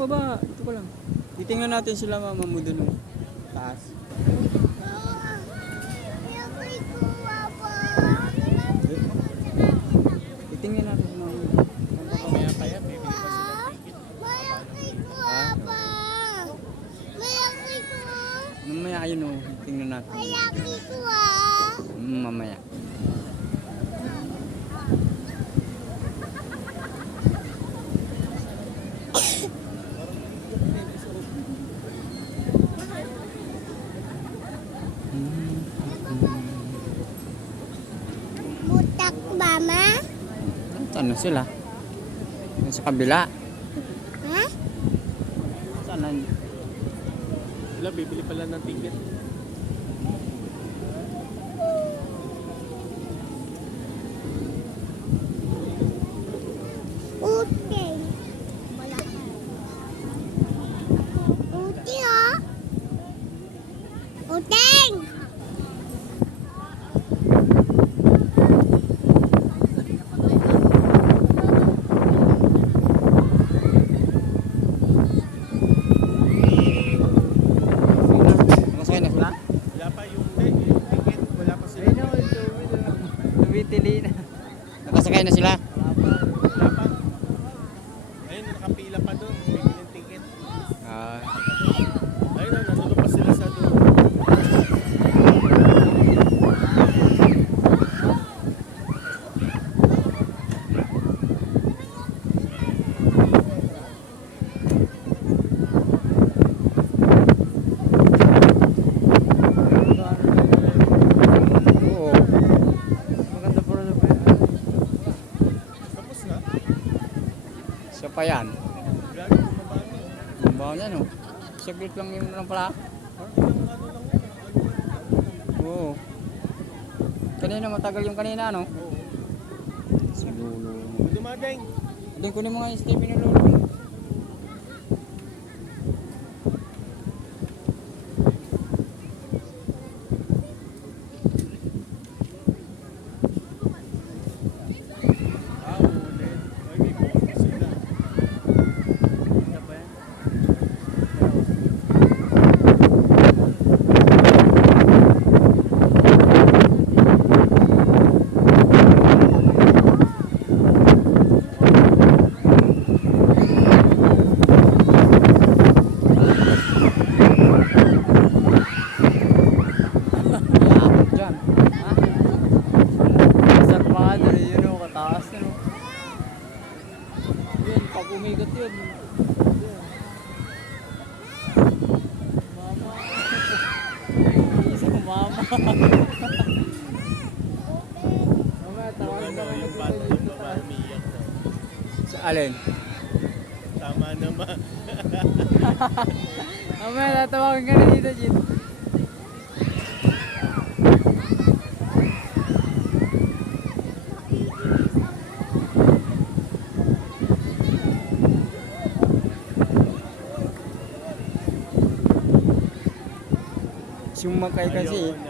baba. Ito ko lang. Titingnan natin sila mama mo dun. oh. Taas. Titingnan natin si mama. Mamaya pa yan, bibili pa sila. Mamaya ayun oh. Tingnan natin. Mm, mamaya. Butak mama? Saan na sila? Yung Sa kabila. Ha? Saan na? Sila, bibili pala ng ticket. Uteng. Uti oh. Uteng. Masakay na sila? Wala pa yung eh, yung ticket, wala pa sila. Tumitili na. Nakasakay na sila? Wala pa. Ayun, nakapila pa doon, bibili ng ticket. Ah, Ayun, na, nandun pa sila sa doon. oo. Maganda po rin Tapos na. Siya pa yan. Ang baho niya no. Saglit lang yun lang pala. Oo. Kanina matagal yung kanina no? Oo. Si Lolo. Dumadeng. Doon kunin mo nga yung Stevie ni Lolo. Ah, ulit. Ay, may bonus sila. Yakap dyan. Ha? Masarap mga doon yun o. Kataas na no. Yun, pag umikot yun. Yun. Mama. Isang mama. Mama, Yung tawag ano, na yung bata yung babae umiiyak na. Sa alin? Tama naman. Mamaya, tatawagin ka na dito, Jit. Sumakay kasi.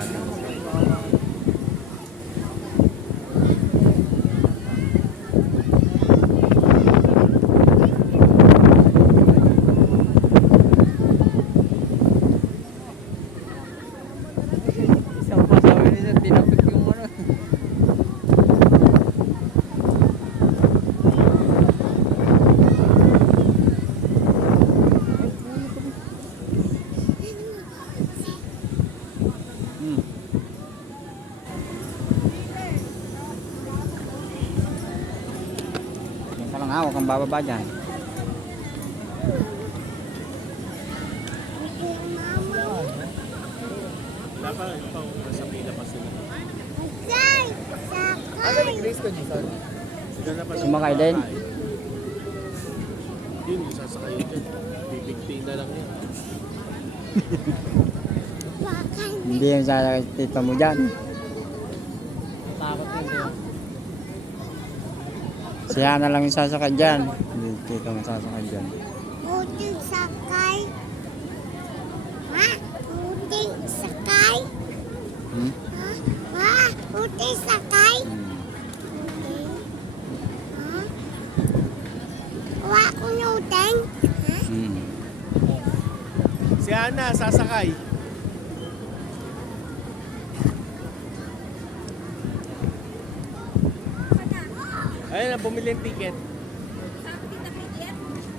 Vale. Kang bababa dyan. Pa, ito, nasa pila pa sila. Sakay. Sakay. Sila na pa Sumakay din? Hindi, hindi sasakay yun dyan. Bibigting na lang yan. Hindi yung sasakay tito mo dyan. Takot yun yun. Siya na lang yung sasakay dyan. Hindi tito mo sasakay dyan. Puting sakay. Ha? Puting sakay. Hmm? Ha? Ha? Puting sakay. Hmm. Ha? Wa. Ha? Hmm. Si Ana, sasakay. Ayun na, bumili yung ticket.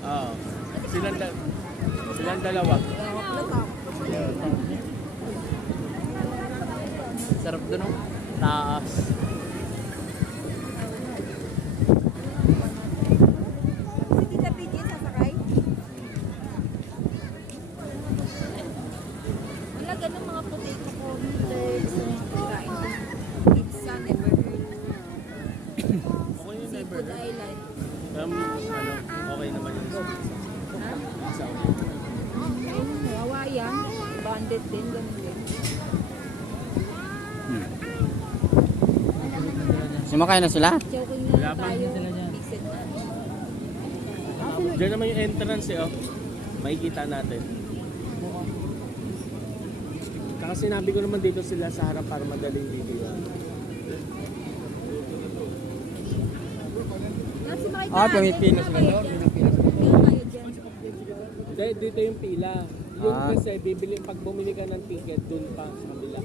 Oo. Silang, da- silang dalawa. Sarap dun oh. Taas. Si Tita PJ sasakay? Wala ganun mga potato cornflakes, kain. Pizza, never heard. Food Island. Um, ano, okay naman yun. Ha? Isa okay. Hawayan. Bandit din, ganun din. Hmm. Sumakay na sila? Joking Wala na pa. tayo. Sila dyan. Exit na. Diyan naman yung entrance eh, oh. Makikita natin. Kaka sinabi ko naman dito sila sa harap para madaling video. Kasi makita Ah, natin, pumipila mga sila kayo doon. dyan. Pumipila sila doon. Pila kayo dyan. Hindi, dito yung pila. Yung Ah. kasi, bibili, pag bumili ka ng ticket, dun pa sa kabila.